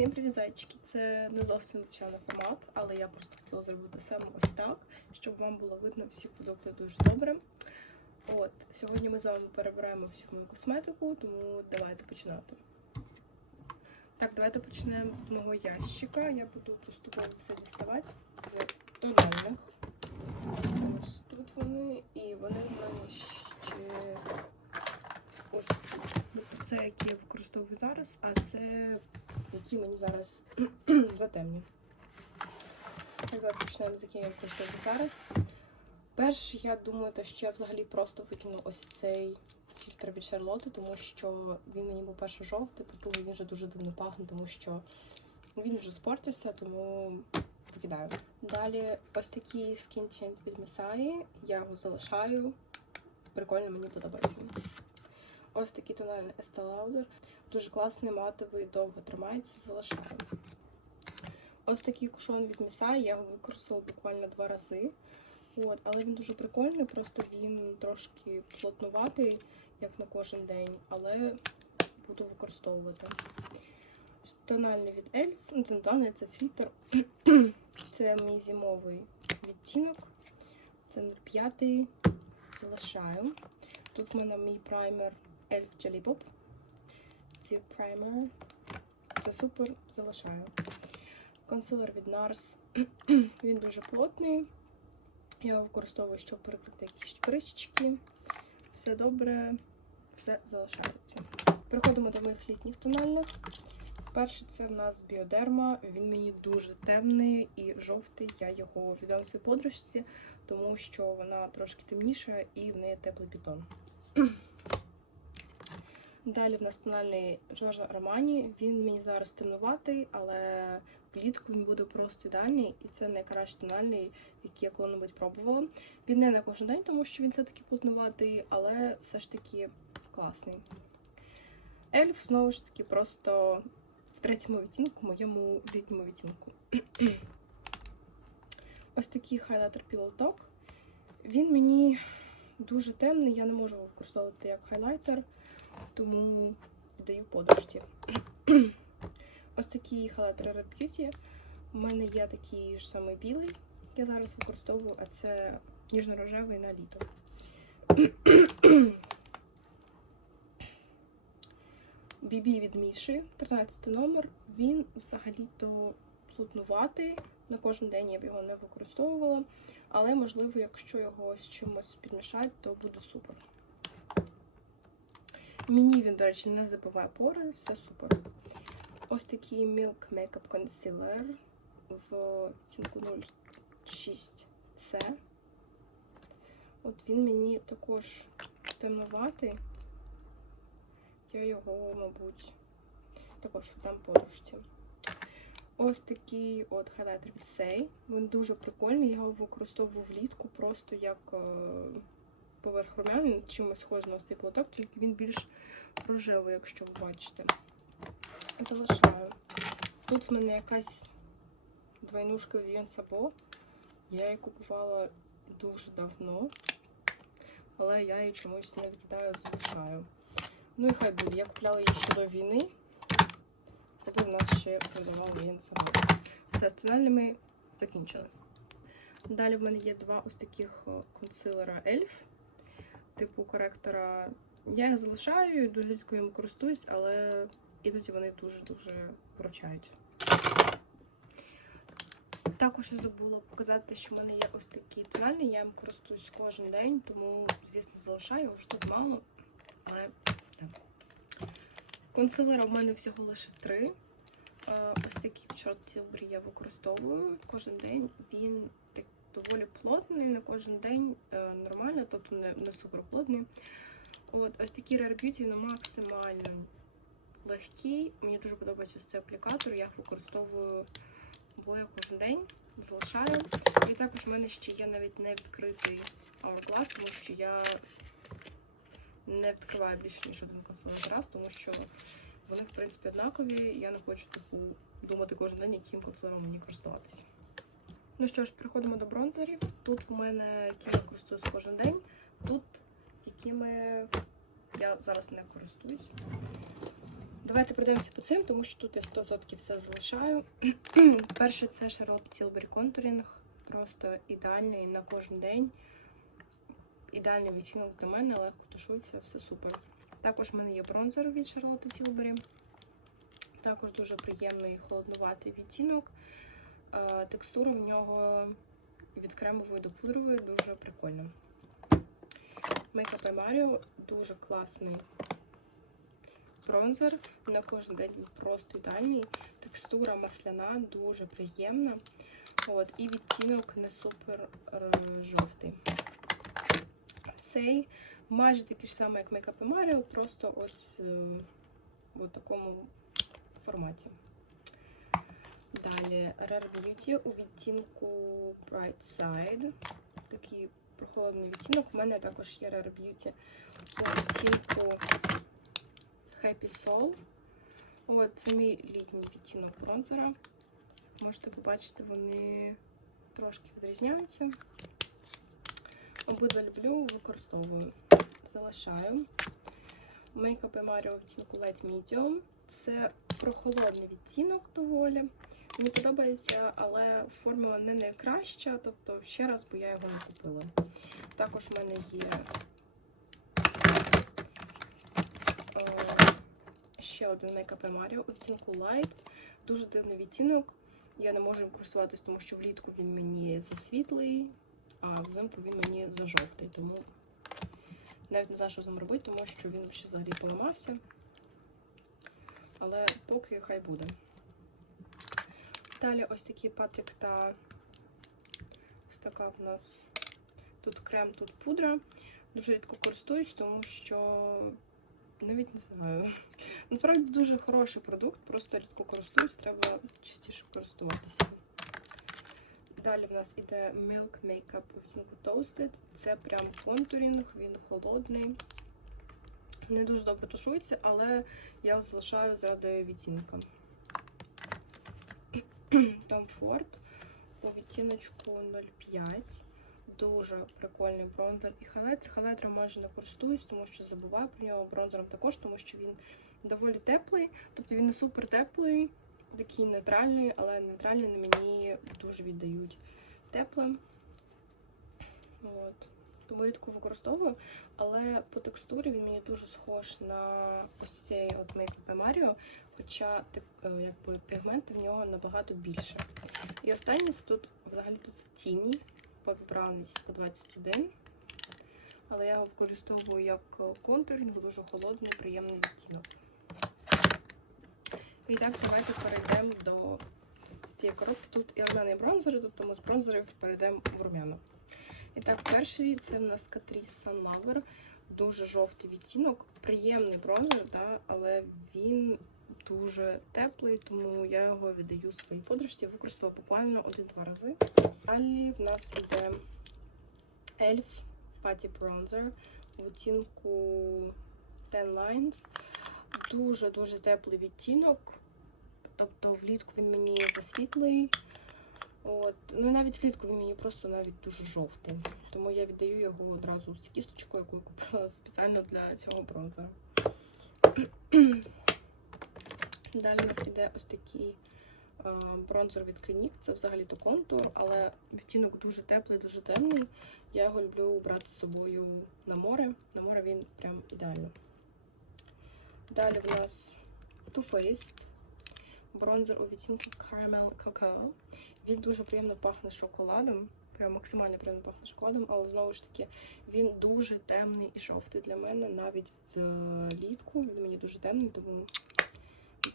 Всім привіт, зайчики! Це не зовсім звичайний формат, але я просто хотіла зробити саме ось так, щоб вам було видно всі продукти дуже добре. От, сьогодні ми з вами перебираємо всю мою косметику, тому давайте починати. Так, давайте почнемо з мого ящика. Я буду поступово все діставати з тональних. Ось тут вони, і вони в мене ще ось тут. Це які я використовую зараз, а це які мені зараз затемні. Давайте почнемо з яким я використовую зараз. Перше, я думаю, те, що я взагалі просто викину ось цей фільтр від Шарлотти, тому що він мені був перше жовтий, по-друге, він вже дуже дивно пахне, тому що він вже спортився, тому викидаю. Далі ось такий Tint від Missai. Я його залишаю. Прикольно, мені подобається. Ось такий тональний Estee Lauder. Дуже класний, матовий, довго тримається, залишаю. Ось такий кушон від Міса, я його використала буквально два рази. От, але він дуже прикольний, просто він трошки плотнуватий, як на кожен день, але буду використовувати. Тональний від Elf, ну це тональний, це фільтр. Це мій зимовий відтінок. Це 05. Залишаю. Тут в мене мій праймер Elf Jelly Pop. Ці праймер. Це супер, залишаю. Консилер від NARS. Він дуже плотний. Я його використовую, щоб перекрити якісь присічки. Все добре, все залишається. Переходимо до моїх літніх тональних. Перший це в нас біодерма. Він мені дуже темний і жовтий. Я його віддала своїй подружці, тому що вона трошки темніша і в неї теплий бітон. Далі в нас тональний Giorgio Armani. Він мені зараз темнуватий, але влітку він буде просто ідеальний, і це найкращий тональний, який я коли-небудь пробувала. Він не на кожен день, тому що він все-таки плотнуватий, але все ж таки класний. Ельф, знову ж таки, просто в третьому відтінку, моєму літньому відтінку. Ось такий хайлайтер Talk. Він мені дуже темний, я не можу його використовувати як хайлайтер, тому віддаю подружці. Ось такий Red Beauty. У мене є такий ж самий білий, я зараз використовую, а це ніжно-рожевий на літо. Бібі від Міші, 13 номер. Він взагалі-то плутнуватий. На кожен день я б його не використовувала. Але, можливо, якщо його з чимось підмішати, то буде супер. Мені він, до речі, не забиває пори, все супер. Ось такий Milk Makeup Concealer в відтінку 06C. От він мені також темнуватий. Я його, мабуть, також віддам подружці. Ось такий от хайлайтер від Сей. Він дуже прикольний. Я його використовую влітку просто як е, поверх румян, чимось схожий на цей платок, тільки він більш рожевий, якщо ви бачите. Залишаю. Тут в мене якась двойнушка Vivienne Sabo. Я її купувала дуже давно, але я її чомусь не викидаю, залишаю. Ну і хай буде. Я купляла її ще до війни, коли в нас ще продавали Vivienne Sabo. Все, з тональними закінчили. Далі в мене є два ось таких консилера Elf, типу коректора. Я їх залишаю, дуже рідко їм користуюсь, але іноді вони дуже-дуже вручають. Також я забула показати, що в мене є ось такий тональний, я їм користуюсь кожен день, тому, звісно, залишаю, ж тут мало, але так. Консилера в мене всього лише три. Е, Ось такий Charlotte Tilbury я використовую кожен день. Він доволі плотний, не кожен день е, нормально, тобто не, не супер плотний. От, ось такий Rare Beauty він максимально легкий. Мені дуже подобається ось цей аплікатор. Я їх використовую обоє кожен день, залишаю. І також в мене ще є навіть не відкритий Hourglass, тому що я не відкриваю більше ніж один консилер раз, тому що вони, в принципі, однакові. Я не хочу типу, думати кожен день, яким консилером мені користуватися. Ну що ж, переходимо до бронзерів. Тут в мене які я користуюсь кожен день. Тут якими я зараз не користуюсь. Давайте пройдемося по цим, тому що тут я 100% все залишаю. Перше це Charlotte Tilbury Contouring. Просто ідеальний на кожен день. Ідеальний відтінок для мене, легко тушується, все супер. Також в мене є бронзер від Charlotte Tilbury. Також дуже приємний холоднуватий відтінок. Е, Текстура в нього від кремової до пудрової дуже прикольна. Makeup by Mario дуже класний бронзер. На кожен день він просто ідеальний. Текстура масляна, дуже приємна. От, і відтінок не супер е, жовтий. Цей майже такий ж самий, як Makeup by Mario, просто ось е, в такому форматі. Далі Rare Beauty у відтінку Bright Side. Такий прохолодний відтінок. У мене також є Rare Beauty у відтінку Happy Soul. От, це мій літній відтінок бронзера. Можете побачити, вони трошки відрізняються. Обидва люблю, використовую. Залишаю. Makeup by Mario відтінку Light Medium. Це прохолодний відтінок доволі. Мені подобається, але формула не найкраща, тобто ще раз, бо я його не купила. Також в мене є е, ще один Makeup Mario у відтінку Light. Дуже дивний відтінок. Я не можу їм користуватись, тому що влітку він мені засвітлий, а взимку він мені зажовтий. Тому навіть не знаю, що з ним робити, тому що він ще взагалі поламався. Але поки хай буде. Далі ось такі патрик та ось така в нас тут крем, тут пудра. Дуже рідко користуюсь, тому що навіть не знаю. Насправді дуже хороший продукт, просто рідко користуюсь, треба частіше користуватися. Далі в нас іде Milk Makeup відтінку Toasted. Це прям контурінг, він холодний. Не дуже добре тушується, але я залишаю заради відтінка. Tom Ford у відтіночку 0,5. Дуже прикольний бронзер і хайлайтер. Хайлайтером майже не користуюсь, тому що забуваю про нього бронзером також, тому що він доволі теплий. Тобто він не супер теплий, такий нейтральний, але нейтральний на мені дуже віддають теплим. От. Тому рідко використовую, але по текстурі він мені дуже схож на ось цей от Makeup Mario, хоча е, якби, пігменти в нього набагато більше. І останнє це тут взагалі тут тіні Pop Brown 21. Але я його використовую як е, контурінг, дуже холодний, приємний відтінок. І так, давайте перейдемо до цієї коробки. Тут і румяний бронзери, тобто ми з бронзерів перейдемо в румяну. І так, перший це в нас Catrice Sun Lover. Дуже жовтий відтінок, приємний бронзер, да, але він дуже теплий, тому я його віддаю своїй подружці. Використала буквально один-два рази. Далі в нас іде Elf Putty Bronzer у відтінку Ten Lines. Дуже-дуже теплий відтінок. Тобто влітку він мені засвітлий. От. Ну навіть влітку він мені просто навіть дуже жовтий. Тому я віддаю його одразу з кісточкою, яку я купила спеціально для цього бронзера. Далі у нас іде ось такий е, бронзер від Clinique. Це взагалі-то контур, але відтінок дуже теплий, дуже темний. Я його люблю брати з собою на море. На море він прям ідеально. Далі в нас Too Faced. Бронзер у відтінку Caramel Cocoa. Він дуже приємно пахне шоколадом. Прям максимально приємно пахне шоколадом, але знову ж таки він дуже темний і жовтий для мене. Навіть влітку він мені дуже темний, тому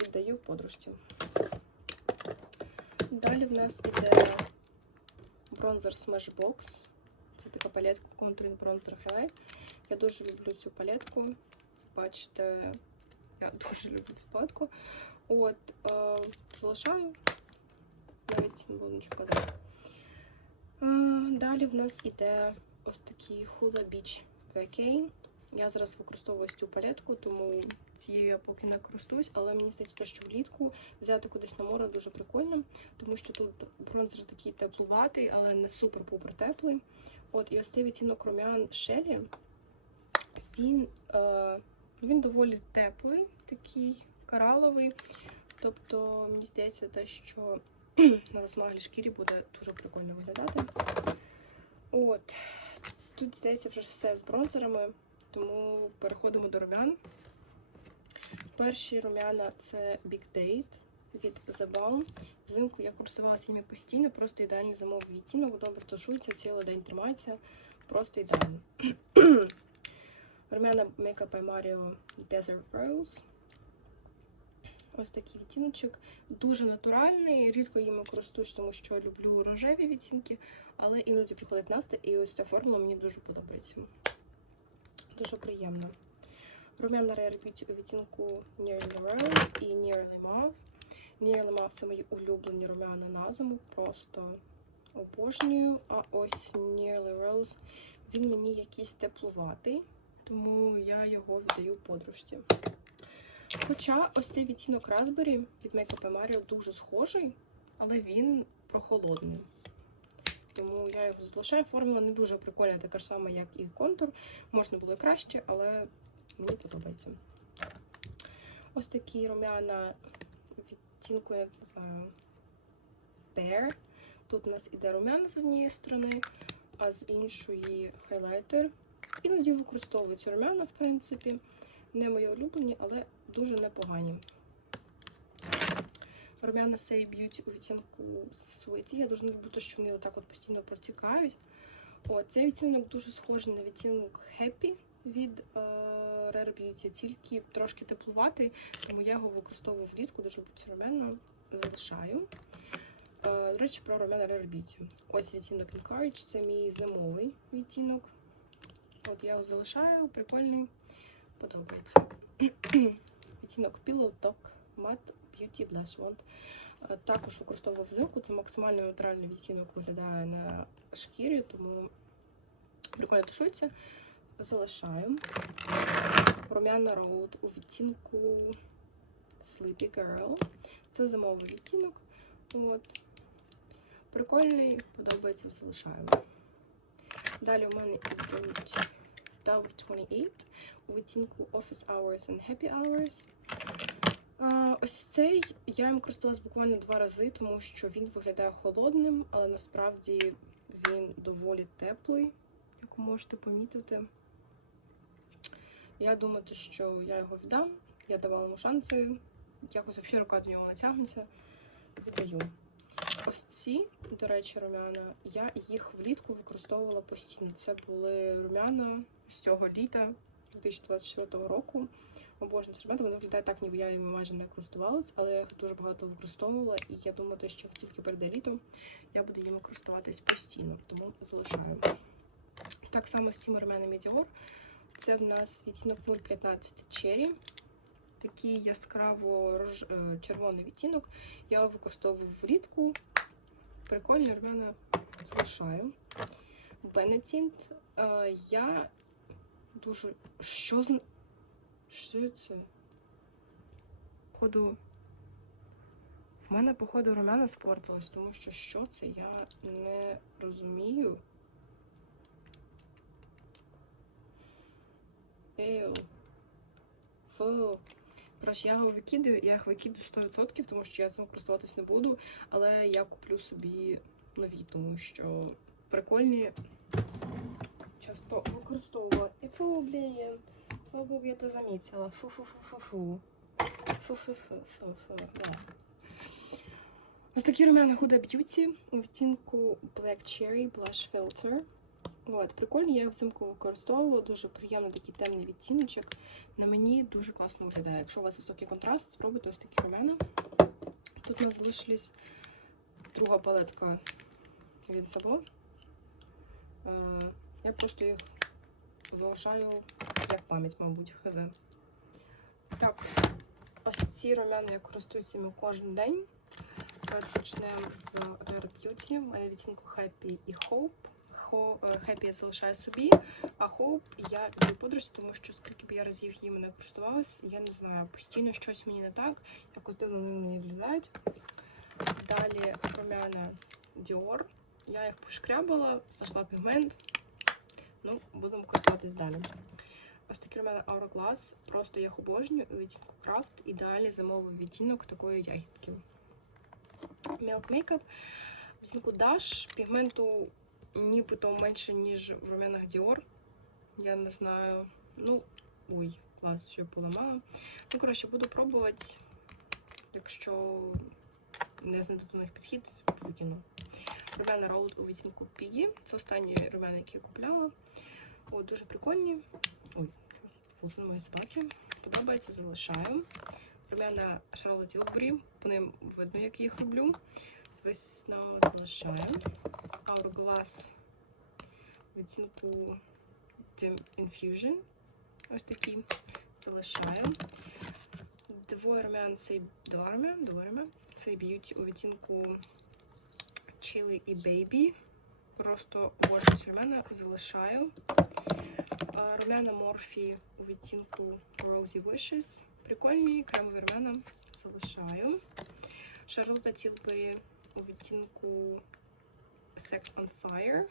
віддаю подружці. Далі в нас іде бронзер Smashbox. Це така палетка контурінг бронзер Highlight. Я дуже люблю цю палетку. Бачите, я дуже люблю цю палетку. От, е, залишаю, навіть не буду нічого казати. Е, далі в нас іде ось такий Hula Beach VK. Я зараз використовую цю палетку, тому цією я поки не користуюсь, але мені здається, що влітку взяти кудись на море дуже прикольно, тому що тут бронзер такий теплуватий, але не супер-пупер теплий. От, і ось цей відтінок румян Шелі, він, е, він доволі теплий, такий кораловий. Тобто, мені здається, те, що на засмаглій шкірі буде дуже прикольно виглядати. От. Тут, здається, вже все з бронзерами, тому переходимо до румян. Перші румяна це Big Date від The Balm. Взимку я користувалася ними постійно, просто ідеальний зимовий відтінок, добре тушується, цілий день тримається, просто ідеально. Румяна Makeup by Mario Desert Rose. Ось такий відтіночок. Дуже натуральний. Рідко їм користуюсь, тому що люблю рожеві відтінки, але іноді приходить настрій, і ось ця формула мені дуже подобається. Дуже приємно. Румяна Rare Beauty у відтінку Nearly Rose і Nearly Mauve. Nearly Mauve це мої улюблені румяна на зиму, просто обожнюю. А ось Nearly Rose, він мені якийсь теплуватий, тому я його віддаю подружці. Хоча ось цей відтінок Raspberry від Makeup Mario дуже схожий, але він прохолодний. Тому я його залишаю. Формула не дуже прикольна, така ж сама, як і контур. Можна було краще, але мені подобається. Ось такі румяна відтінку, я не знаю, Bear. Тут у нас іде румяна з однієї сторони, а з іншої хайлайтер. Іноді використовую ці румяна, в принципі. Не мої улюблені, але дуже непогані. Румяна Say Beauty у відтінку Sweetie. Я дуже не люблю, що вони отак от постійно протікають. О, цей відтінок дуже схожий на відтінок Happy від е, Rare Beauty, тільки трошки теплуватий, тому я його використовую влітку, дуже люблю румяна. Залишаю. Е, до речі, про румяна Rare Beauty. Ось відтінок Encourage, це мій зимовий відтінок. От я його залишаю, прикольний, подобається. відтінок Pillow Talk Matte Beauty Blush Wand. Е, Також використовував взимку. Це максимально нейтральний відтінок виглядає на шкірі, тому прикольно тушується. Залишаю. Румяна Road у відтінку Sleepy Girl. Це зимовий відтінок. От. Прикольний, подобається, залишаю. Далі у мене йдуть Tower 28 у відтінку Office Hours and Happy Hours. Ось цей я їм користувалась буквально два рази, тому що він виглядає холодним, але насправді він доволі теплий, як ви можете помітити. Я думаю, що я його віддам. Я давала йому шанси. Якось взагалі рука до нього натягнеться. Віддаю. Ось ці, до речі, румяна, я їх влітку використовувала постійно. Це були румяна з цього літа 2024 року. Обожнюю румяна. Вони виглядають так, ніби я їм майже не користувалась, але я їх дуже багато використовувала. І я думаю, що тільки перейде літо я буду їм користуватись постійно, тому залишаю. Так само з цими румянами Dior. Це в нас відтінок 015 Cherry. Такий яскраво е, червоний відтінок. Я його використовую влітку. Прикольно, румяна залишаю. Бенетінт. Е, я дуже. Що. Що це? Походу. В мене, походу, румяна спортилась, тому що що це я не розумію. Еу. Фу. Коротше, я його викидаю, я їх викидаю 100%, тому що я цим користуватись не буду, але я куплю собі нові, тому що прикольні часто використовувала. І фу, блін. Слава Богу, я це замітила. Фу-фу-фу-фу-фу. Фу-фу-фу-фу-фу. Да. Ось такі румяна Huda Beauty у відтінку Black Cherry Blush Filter. От, прикольні, я їх взимку використовувала, дуже приємний такий темний відтіночок. На мені дуже класно виглядає. Якщо у вас високий контраст, спробуйте ось такі румяна. Тут у нас залишилась друга палетка від Sabo. Е, Я просто їх залишаю як пам'ять, мабуть, хз. Так, ось ці румяна я користуюся ними кожен день. Почнемо з Rare Beauty. У мене відтінку Happy і Hope. Е, Happy я залишаю собі, а Hope я віддаю подружці, тому що скільки б я разів їм не користувалась, я не знаю, постійно щось мені не так, якось дивно вони мені виглядають. Далі румяна Dior. Я їх пошкрябала, знайшла пігмент. Ну, будемо користуватись далі. ось такий у мене Hourglass. Просто я їх обожнюю. У відтінку Craft. Ідеальний зимовий відтінок такої ягідки. Milk Makeup. Відтінку Dash. Пігменту нібито менше, ніж в рум'янах Dior. Я не знаю. Ну, ой, клас, що я поламала. Ну, коротше, буду пробувати. Якщо не знайду до них підхід, викину. Румяна ролл у відтінку Piggy. Це останні румяна, які я купляла. О, дуже прикольні. Ой, фото мої собаки. Подобається, залишаю. Румяна Charlotte Tilbury. По ним видно, як я їх роблю. Звісно, залишаю. Hourglass відтінку Dim Infusion. Ось такі залишаю. Двоє румян це два румян, двоє румян. Це б'юті у відтінку Chili і Baby. Просто обожнюю румяна, залишаю. Румяна Morphe у відтінку Rosy Wishes. Прикольні, кремові румяна залишаю. Charlotte Tilbury у відтінку Sex on Fire.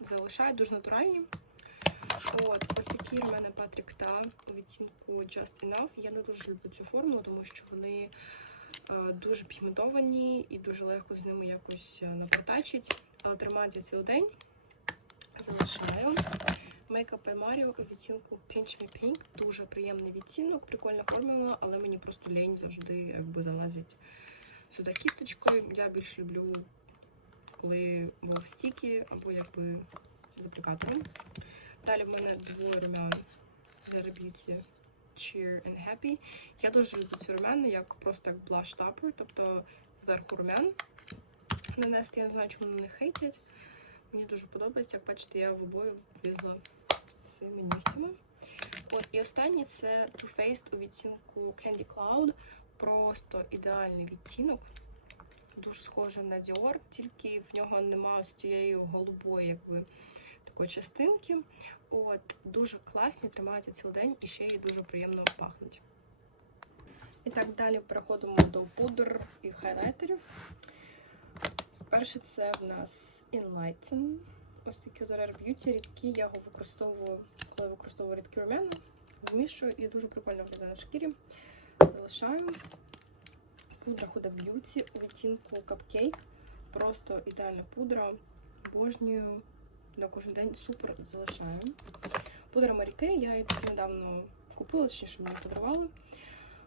Залишаю, дуже натуральні. От, ось такі в мене Патрік Та у відтінку Just Enough. Я не дуже люблю цю формулу, тому що вони дуже пігментовані і дуже легко з ними якось е, напортачить. Але тримається цілий день. Залишаю. Makeup by Mario відтінку Pinch Me Pink. Дуже приємний відтінок, прикольна формула, але мені просто лень завжди якби залазить сюди кісточкою. Я більш люблю, коли в стіки або якби з аплікатором. Далі в мене двоє румян Zara Beauty Cheer and Happy. Я дуже люблю ці румяни, як просто як blush topper, тобто зверху румян. Нанести, я не знаю, чому вони хейтять. Мені дуже подобається. Як бачите, я в обоє влізла своїми нігтями. От, і останній це Too Faced у відтінку Candy Cloud. Просто ідеальний відтінок. Дуже схожий на Dior, тільки в нього немає ось цієї голубої, якби такої частинки. От, дуже класні, тримаються цілий день і ще й дуже приємно пахнуть. І так, далі переходимо до пудр і хайлайтерів. Перше, це в нас Enlighten. Ось такі Rare Beauty, рідкі. Я його використовую, коли використовую рідкі румяна. Змішую і дуже прикольно виглядає на шкірі. Залишаю. Пудра Huda Beauty у відтінку Cupcake. Просто ідеальна пудра. Обожнюю на кожен день. Супер залишаю. Пудра Mary я її тут недавно купила, точніше мені подарували.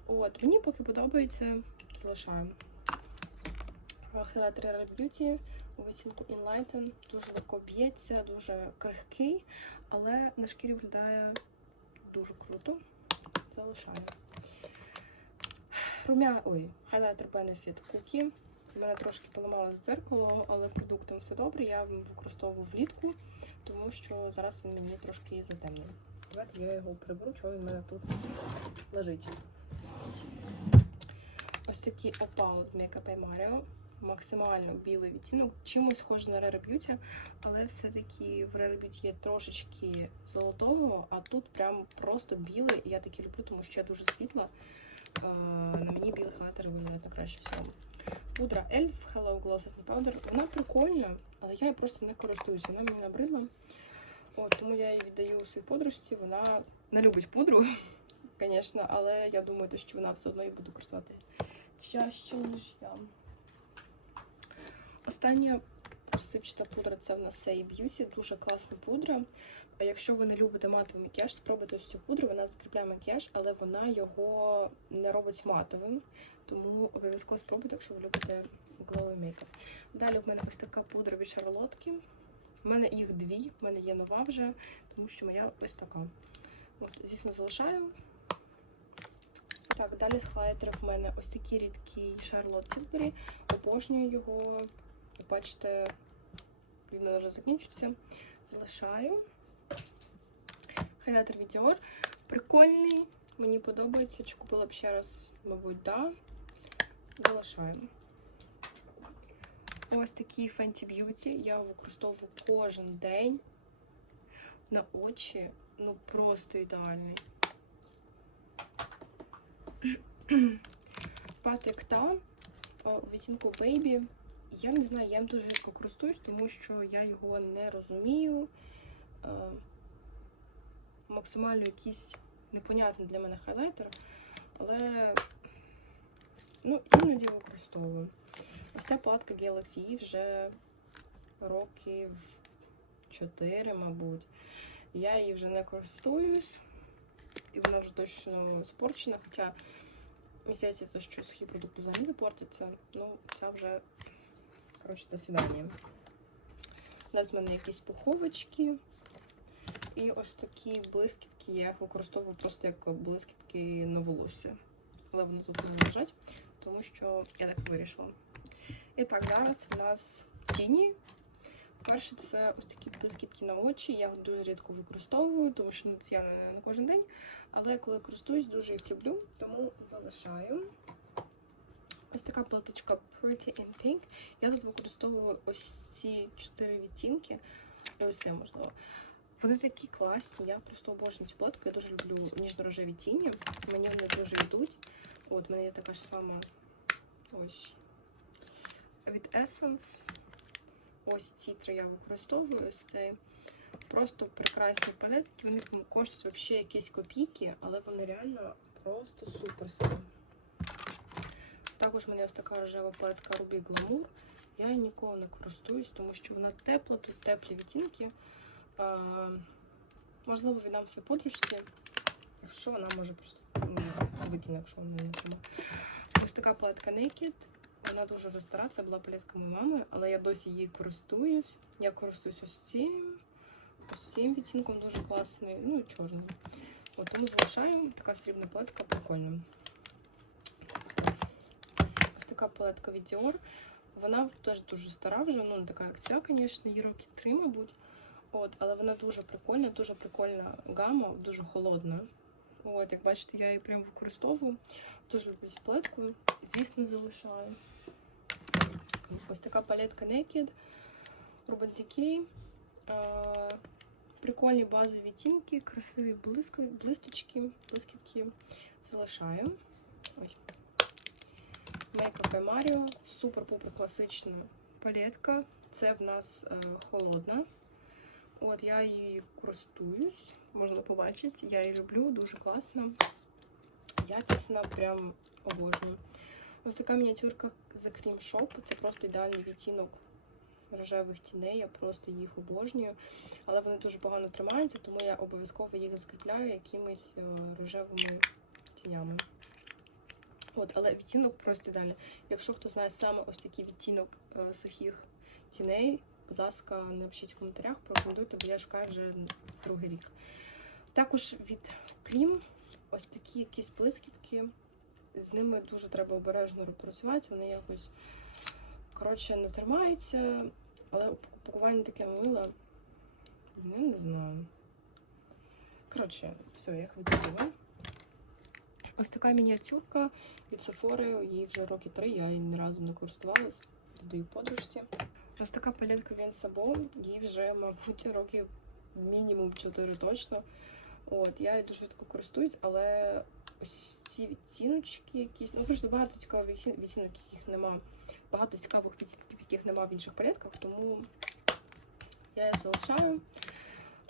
От, мені поки подобається, залишаю. Хайлайтер Rare Beauty у відтінку Enlighten. Дуже легко б'ється, дуже крихкий, але на шкірі виглядає дуже круто. Залишаю. Румя... Ой, хайлайтер Benefit Cookie. У мене трошки поламалось дзеркало, але продуктом все добре. Я використовую влітку, тому що зараз він мені трошки затемнив. Давайте я його приберу, чого він мене тут лежить. Ось такий Opal від Makeup Mario. Максимально білий відтінок. Чимось схоже на Rare Beauty, але все-таки в Rare Beauty є трошечки золотого, а тут прям просто білий. Я таки люблю, тому що я дуже світла. Е, На мені білий хайлайтер виглядає краще всього. Пудра Elf Hello Glow Powder. Вона прикольна, але я її просто не користуюся. Вона мені набридла. От, тому я її віддаю своїй подружці. Вона не любить пудру, звісно, але я думаю, що вона все одно її буде користувати чаще, ніж я. Остання розсипчата пудра це в нас Say Beauty. Дуже класна пудра. А якщо ви не любите матовий макіяж, спробуйте ось цю пудру, вона закріпляє макіяж, але вона його не робить матовим. Тому обов'язково спробуйте, якщо ви любите глоуі мейкап. Далі в мене ось така пудра від шарлотки. У мене їх дві, в мене є нова вже, тому що моя ось така. От, звісно, залишаю. Так, далі з хайлайтерів в мене ось такий рідкий Charlotte Tilbury. Обожнюю його. Бачите, він вже закінчиться. Залишаю. Хайлайтер від Dior. Прикольний, мені подобається. Чи купила б ще раз, мабуть, да. Залишаємо. Ось такий Fenty Beauty. Я використовую кожен день на очі. Ну, просто ідеальний. Патрік Та у відтінку Baby. Я не знаю, я їм дуже рідко користуюсь, тому що я його не розумію. Е, максимально якийсь непонятний для мене хайлайтер, але ну, іноді використовую. Ось ця палатка Galaxy E вже років 4, мабуть. Я її вже не користуюсь, і вона вже точно спорчена, хоча здається, то, що сухі продукти взагалі не портяться. Ну, ця вже, коротше, до свидання. Далі в мене якісь пуховочки. І ось такі блискітки, я їх використовую просто як блискітки на волосся. Але вони тут не лежать, тому що я так вирішила. І так, зараз в нас тіні. Перше, це ось такі блискітки на очі. Я їх дуже рідко використовую, тому що ну, я не, кожен день. Але коли користуюсь, дуже їх люблю, тому залишаю. Ось така палаточка Pretty in Pink. Я тут використовую ось ці чотири відтінки. І ось це можливо. Вони такі класні. Я просто обожнюю цю палатку. Я дуже люблю ніжно-рожеві тіні. Мені вони дуже йдуть. От, в мене є така ж сама ось від Essence. Ось ці три я використовую. Ось цей. Просто прекрасні палетки. Вони коштують взагалі якісь копійки, але вони реально просто суперські. Також в мене ось така рожева палетка Ruby Glamour. Я її ніколи не користуюсь, тому що вона тепла, тут теплі відтінки. А, можливо, віддам все подружці. Якщо вона може просто ну, викине, якщо вона не треба. Ось така палетка Naked. Вона дуже вже стара, це була палетка моєї мами, але я досі її користуюсь. Я користуюсь ось цим. Ось цим відтінком дуже класний, ну і чорним. От, тому залишаю. Така срібна палетка, прикольна. Ось така палетка від Dior. Вона теж дуже стара вже, ну така як ця, звісно, їй роки три, мабуть. От, але вона дуже прикольна, дуже прикольна гама, дуже холодна. От, як бачите, я її прям використовую. Дуже люблю цю палетку. Звісно, залишаю. Ось така палетка Naked. Urban Decay. Прикольні базові відтінки, красиві блисточки, блискітки. Залишаю. Ой. Makeup Mario. Супер-пупер класична палетка. Це в нас е, холодна. От, я її користуюсь, можна побачити. Я її люблю, дуже класна. Якісна, прям обожнюю. Ось така мініатюрка за Cream Shop. Це просто ідеальний відтінок рожевих тіней. Я просто їх обожнюю. Але вони дуже погано тримаються, тому я обов'язково їх закріпляю якимись е, рожевими тінями. От, але відтінок просто ідеальний. Якщо хто знає саме ось такий відтінок е, сухих тіней, будь ласка, напишіть в коментарях, порекомендуйте, бо я шукаю вже другий рік. Також від Крім ось такі якісь блискітки. З ними дуже треба обережно працювати, вони якось коротше не тримаються, але упакування таке миле. Я не знаю. Коротше, все, я їх викинула. Ось така мініатюрка від Sephora, їй вже роки три, я її ні разу не користувалась, додаю подружці. Ось така палетка Вен Сабо, їй вже, мабуть, років мінімум 4 точно. От, я її дуже рідко користуюсь, але ось ці відтіночки якісь. Ну, просто багато цікавих відтін- відтінок, яких нема. Багато цікавих відтінків, яких нема в інших палетках, тому я її залишаю.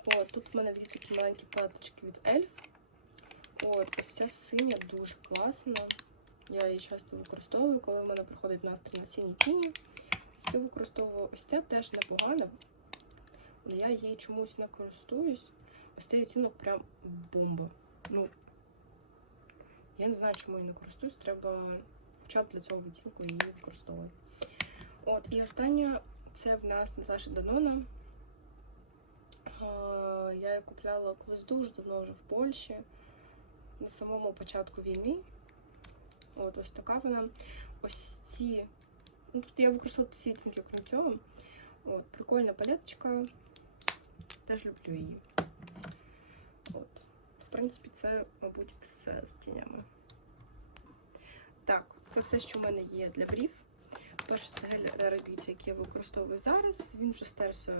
От, тут в мене дві такі маленькі палеточки від Elf. От, ось ця синя дуже класна. Я її часто використовую, коли в мене приходить настрій на сині тіні. Ось. Ось ця теж непогана, але я її чомусь не користуюсь. Ось цей відтінок прям бомба. Ну, я не знаю, чому я не користуюсь. Треба хоча б для цього відтінку її використовувати. От, і остання це в нас Наташа Данона. Я її купляла колись дуже давно вже в Польщі, на самому початку війни. От ось така вона. Ось ці. Ну, тут я використовую ці відтінки, крім цього. От, прикольна палеточка. Теж люблю її. От. В принципі, це, мабуть, все з тінями. Так, це все, що в мене є для брів. Перше, це гель Rare Beauty, який я використовую зараз. Він вже стерся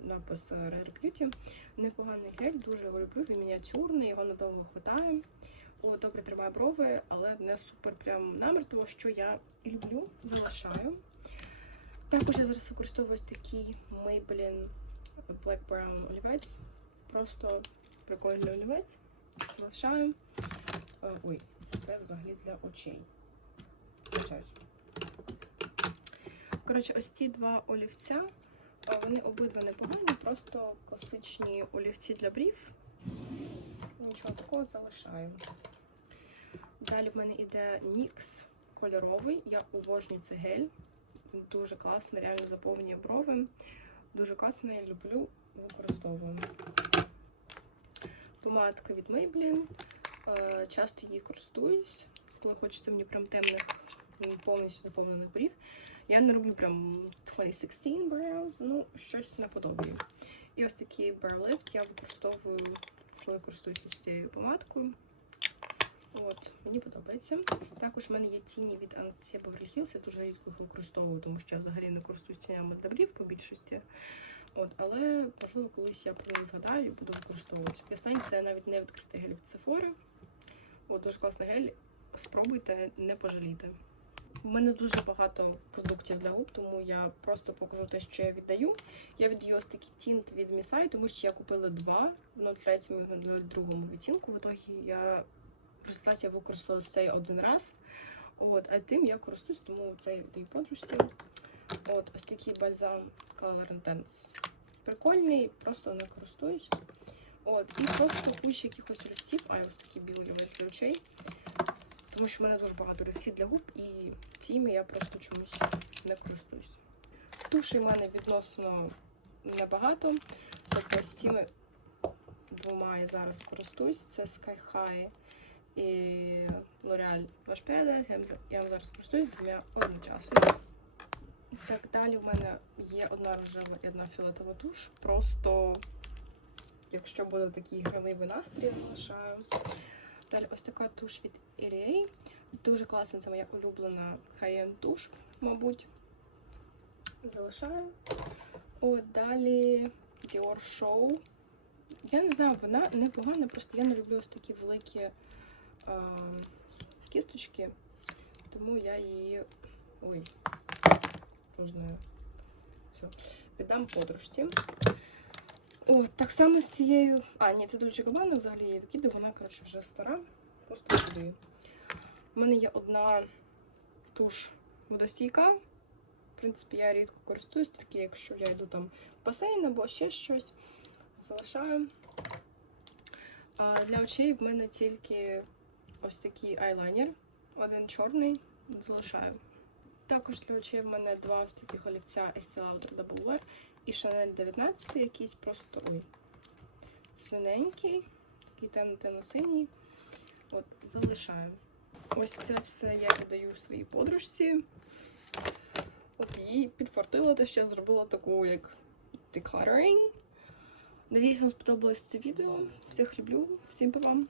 напис Rare Beauty. Непоганий гель, дуже його люблю. Він мініатюрний, його надовго хватає. О, добре тримає брови, але не супер прям намертво, що я люблю, залишаю. Також я зараз використовую такий Maybelline Black Brown олівець. Просто прикольний олівець. Залишаю. Е, Ой, це взагалі для очей. Коротше, ось ці два олівця. е, Вони обидва непогані, просто класичні олівці для брів. Нічого такого залишаю. Далі в мене йде NYX кольоровий. Я обожнюю цей гель. Дуже класний, реально заповнює брови. Дуже класно, я люблю, використовую. Помадка від Maybelline. Е, Часто її користуюсь, коли хочеться мені прям темних, повністю заповнених брів. Я не роблю прям 2016 brows, ну, щось наподобає. І ось такий Bare Lift я використовую, коли користуюся цією помадкою. От, мені подобається. Також в мене є тіні від Anastasia Beverly Hills. Я дуже рідко їх використовую, тому що я взагалі не користуюсь тінями для брів по більшості. От, але можливо колись я про них згадаю буду використовувати. І останнє це навіть не відкритий гель від Sephora. От дуже класний гель. Спробуйте, не пожалійте. У мене дуже багато продуктів для губ, тому я просто покажу те, що я віддаю. Я віддаю ось такий тінт від Місай, тому що я купила два в 03 і в 02 відтінку. В итогі я в результаті я використала цей один раз. От, а тим я користуюсь, тому це віддаю подружці. От, ось такий бальзам Color Intense. Прикольний, просто не користуюсь. От, і просто куча якихось олівців, а ось білі олівець для очей. Тому що в мене дуже багато олівців для губ, і цими я просто чомусь не користуюсь. Туші в мене відносно небагато. Тобто з цими двома я зараз користуюсь. Це Sky High і L'Oreal Wash Paradise. Я вам зараз користуюсь двома одночасно. Так, далі в мене є одна рожева і одна фіолетова туш. Просто, якщо буде такий граливий настрій, залишаю. Далі ось така туш від Iriay. Дуже класна, це моя улюблена high-end туш, мабуть. Залишаю. От далі Dior Show. Я не знаю, вона непогана, просто я не люблю ось такі великі а, кісточки, тому я її. Ой, не знаю. Все. Віддам подружці. О, так само з цією. А, ні, це Dolce Gabbana, взагалі я її викидаю, вона, коротше, вже стара. Просто викидаю. У мене є одна туш водостійка. В принципі, я рідко користуюсь, тільки якщо я йду там в басейн або ще щось. Залишаю. А для очей в мене тільки ось такий айлайнер. Один чорний. Залишаю. Також для очей в мене два ось таких олівця Estee Lauder Double Wear і Chanel 19, якийсь просто ой, синенький, такий темно-темно-синій. От, залишаю. Ось це все я віддаю своїй подружці. От їй підфартило те, що я зробила таку як decluttering. Надіюсь, вам сподобалось це відео. Всіх люблю, всім па вам!